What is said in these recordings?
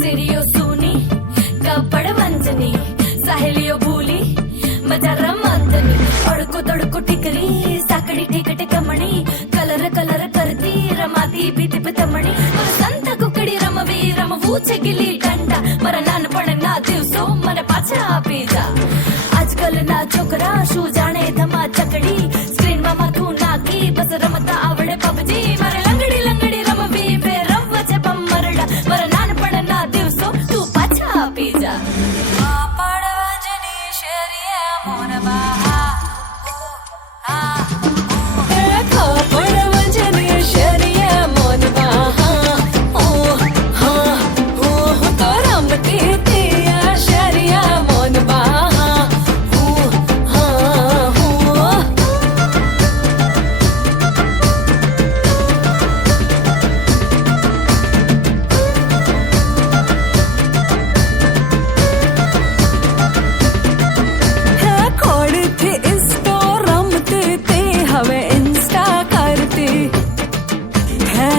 सीरियो सूनी कपड़ मंजनी सहेलियो भूली मजा रमंदनी अड़को तड़को टिकरी साकड़ी टिकट कमणी कलर कलर करती रमाती बीती पितमणी संत कुकड़ी रमवी रमवू छे गिली डंडा मारा नानपणना दिवसो મને પાછા આપી જા આજકાલના છોકરા શું જાણે ધમા ચકડી સ્ક્રીનમાં માથું નાખી બસ રમતા આવડે પબજી મારે લંગડી લંગડી રમવી બે રમવા છે બમરડા મારા નાનપણના દિવસો તું પાછા આપી જા પાડવાજની શેરીએ મોન બહા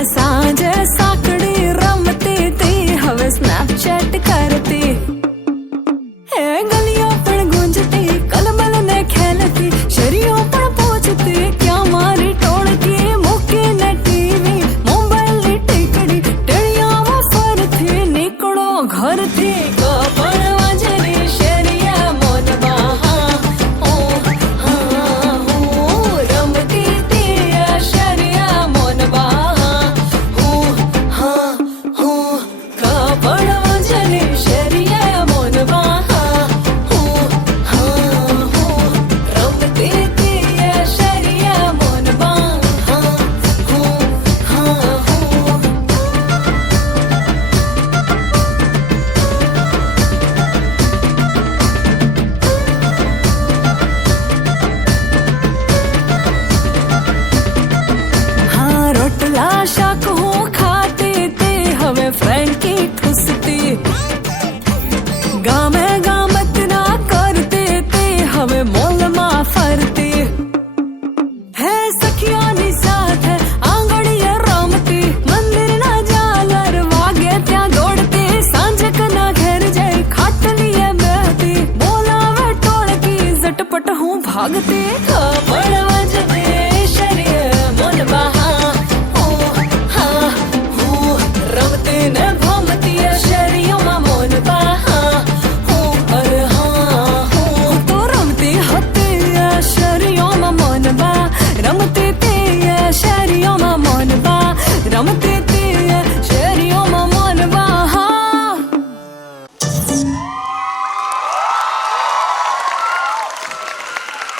सांझे साकड़ी रमती थी हवे स्नैपचैट करती है गलियों पण गूंजती कलबल ने खेलती शरीरों पण पहुंचती क्या मारी टोळकी मुकी ने टीवी मोबाइल नी टिकड़ी टेड़िया वो फरती निकलो घर थी